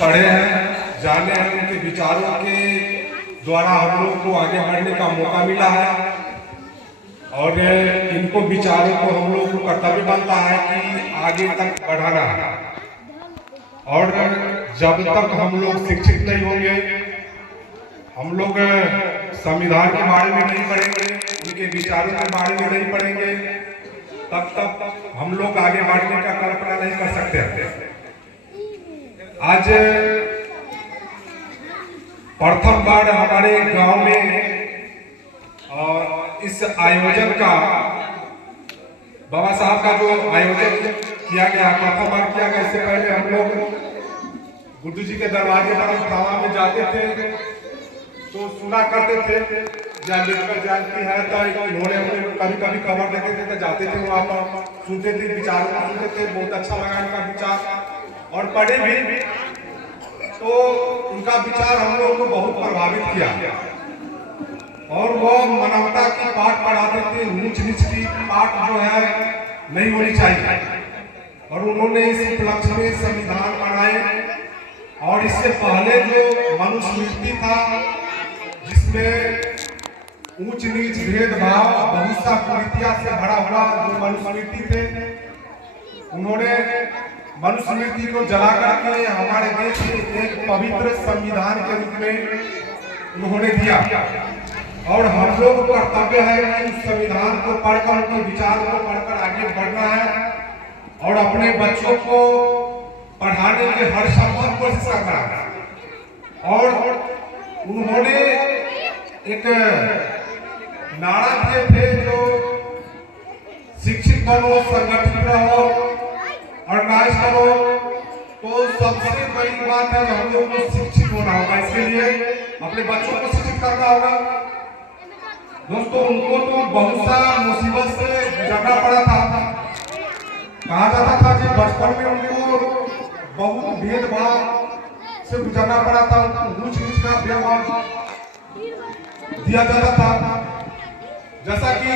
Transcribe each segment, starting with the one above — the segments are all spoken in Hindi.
पढ़े हैं, जाने हैं, उनके विचारों के द्वारा हम लोग को आगे बढ़ने का मौका मिला है और इनको विचारों को हम लोग को कर्तव्य बनता है कि आगे तक बढ़ाना है। और जब तक हम लोग शिक्षित नहीं होंगे, हम लोग संविधान के बारे में नहीं पढ़ेंगे, उनके विचारों के बारे में नहीं पढ़ेंगे, तब तक हम लोग आगे बढ़ने का कल्पना नहीं कर सकते। आज प्रथम बार हमारे गांव में इस आयोजन का, बाबा साहब का जो आयोजन किया गया, प्रथम बार किया गया। इससे पहले हम लोग गुड्डू जी के दरवाजे पर थाना में जाते थे तो सुना करते थे, जब अम्बेडकर जयंती है तो इन्होंने कभी कभी खबर देते थे तो जाते थे, वहाँ पर सुनते थे, विचारों को सुनते थे। बहुत अच्छा लगा इनका विचार और पढ़े भी तो उनका विचार हम लोगों को बहुत प्रभावित किया। और वो मानवता की पाठ पढ़ाते थे, ऊंच नीच की पाठ जो है नहीं होनी चाहिए। और उन्होंने इस उपलक्ष्य में संविधान बनाए। और इससे पहले जो मनुस्मृति था, जिसमें ऊंच नीच भेदभाव बहुत सा कुरीतियां से भरा हुआ जो मनुस्मृति थे, उन्होंने मनुस्मृति को जला करके हमारे देश में एक पवित्र संविधान के रूप में उन्होंने दिया। और हम लोग को कर्तव्य है कि उस संविधान को पढ़कर, उनके विचारों को पढ़कर आगे बढ़ना है और अपने बच्चों को पढ़ाने के हर संभव कोशिश करना है। और उन्होंने एक नारा दिए थे, जो शिक्षित बनो, संगठित रहो, ऑर्गेनाइज करो। तो सबसे बड़ी बात है कि हम लोग को शिक्षित होना होगा, इसके लिए अपने बच्चों को शिक्षित करना होगा। दोस्तों, उनको तो बहुत सा मुसीबत से गुजरना पड़ा था। कहा जाता था कि बचपन में उनको बहुत भेदभाव से गुजरना पड़ा था, ऊंच नीच का व्यवहार दिया जाता था। जैसा कि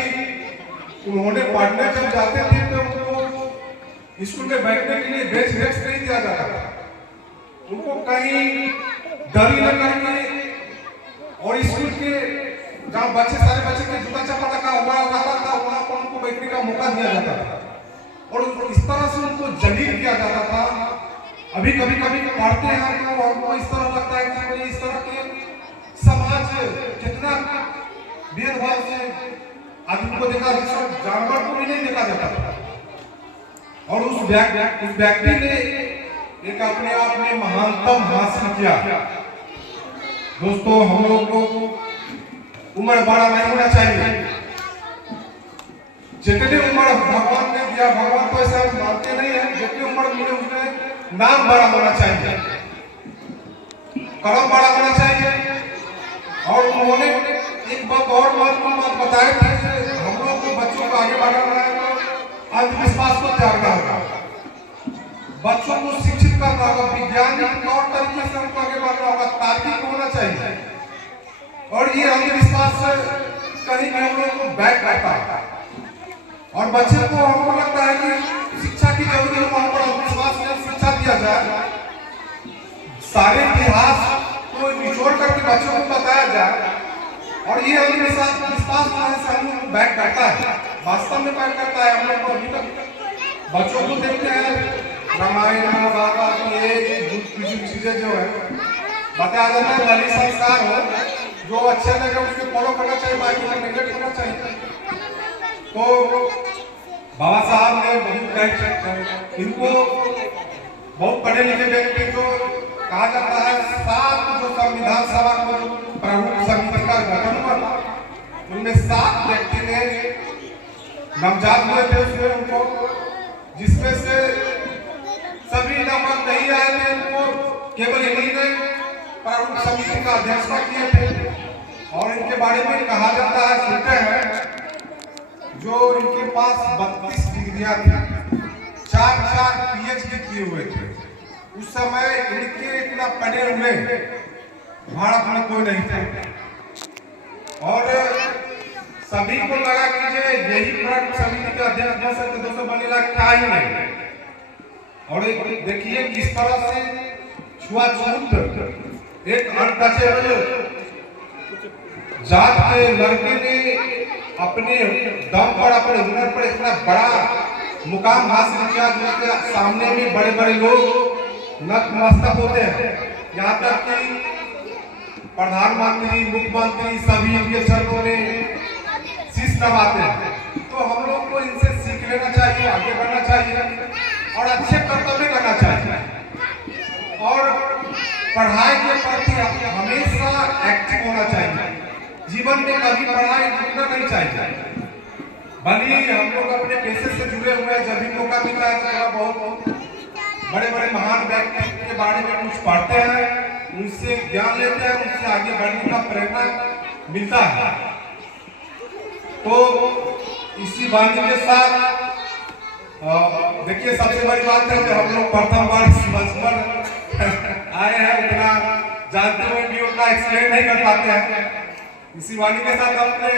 उन्होंने पढ़ने जब जाते थे तो उनको स्कूल में बैठने के लिए बेंच डेस्क नहीं दिया जाता था। उनको कहीं डरी न करके, और स्कूल के जहाँ सारे बच्चे के जूता चप्पल रखा हुआ रहता था, वहां पर उनको बैठने का मौका दिया जाता था और इस तरह से उनको जलील किया जाता था। अभी कभी कभी पढ़ते हैं तो हमको इस तरह लगता है कि इस तरह के समाज कितना भेदभाव से आदमी को देखा, जानवर को भी नहीं देखा जाता था। और उस व्यक्ति ने एक अपने आप में महानतम हासिल किया। दोस्तों, हम लोग को उम्र बड़ा नहीं होना चाहिए। जितनी उम्र भगवान ने दिया, भगवान तो ऐसा मानते नहीं है, जितनी उम्र मिले उसमें नाम बड़ा होना चाहिए, कर्म बड़ा होना चाहिए। और उन्होंने एक बात और महत्वपूर्ण बात बताई थी कि हम लोग को बच्चों को आगे बढ़ाना है तो अंधविश्वास को त्यागना होगा, बच्चों को शिक्षित करना होगा, विज्ञान के तौर तरीके से हमको आगे बढ़ना होगा, तार्किक होना चाहिए। और ये अंधविश्वास कहीं कहीं हम लोग को बैक करता है और बच्चे को हमको लगता है कि शिक्षा की जरूरत है, वहां पर अंधविश्वास में शिक्षा दिया जाए, सारे इतिहास को निचोड़ करके बच्चों को बताया जाए। और ये अंधविश्वास जो है हम बैक करता है, वास्तव में बैक करता है। हम लोग अभी तक बच्चों को देखते हैं, रामायण महाभारत ये चीजें जो है बताया जाता है, ललित संस्कार हो, जो अच्छे लगे उसको फॉलो करना चाहिए, बाकी का नेगलेक्ट करना चाहिए। तो बाबा साहब ने बहुत इनको बहुत पढ़े लिखे व्यक्ति जो कहा जाता है, 7 जो संविधान सभा को प्रमुख समिति का गठन हुआ, उनमें 7 व्यक्ति ने नामजद हुए थे उसमें उनको, जिसमें से सभी नामक नहीं आए थे, उनको केवल इन्हीं ने प्रमुख समिति का अध्यक्षता किए थे। और इनके बारे में कहा जाता है, सुनते हैं, जो इनके पास 32 डिग्रियां थी, 4 PhD किए हुए थे। उस समय इनके इतना पढ़े हुए भारत में कोई नहीं था। और सभी को लगा कि यही प्रमुख समिति के अध्यक्ष है, तो दोस्तों बनेगा क्या ही नहीं। और देखिए किस तरह से छुआछूत, एक अनटचेबल जात के लड़के ने अपने दम पर, अपने हुनर पर इतना बड़ा मुकाम हासिल किया, जिसके सामने में बड़े बड़े लोग नतमस्तक होते हैं। यहाँ तक कि प्रधानमंत्री, मुख्यमंत्री सभी इनके चरणों में शीश नवाते हैं। तो हम लोग को इनसे सीख लेना चाहिए, आगे बढ़ना चाहिए और अच्छे कर्तव्य करना चाहिए और पढ़ाई के प्रति हमेशा एक्टिव होना चाहिए। जीवन में कभी पढ़ाई रुकना नहीं चाहिए। भले हम लोग अपने पेशे से जुड़े हुए हैं, जब भी मौका मिलता है थोड़ा बहुत बड़े बड़े महान व्यक्ति के बारे में कुछ पढ़ते हैं, उनसे ज्ञान लेते हैं, उनसे आगे बढ़ने का प्रेरणा मिलता है। तो इसी वाणी के साथ देखिए, सबसे बड़ी बात है कि हम लोग प्रथम वर्ष मंच पर आए हैं, उतना जानते हुए भी उतना एक्सप्लेन नहीं कर पाते हैं। इसी वाणी के साथ अपने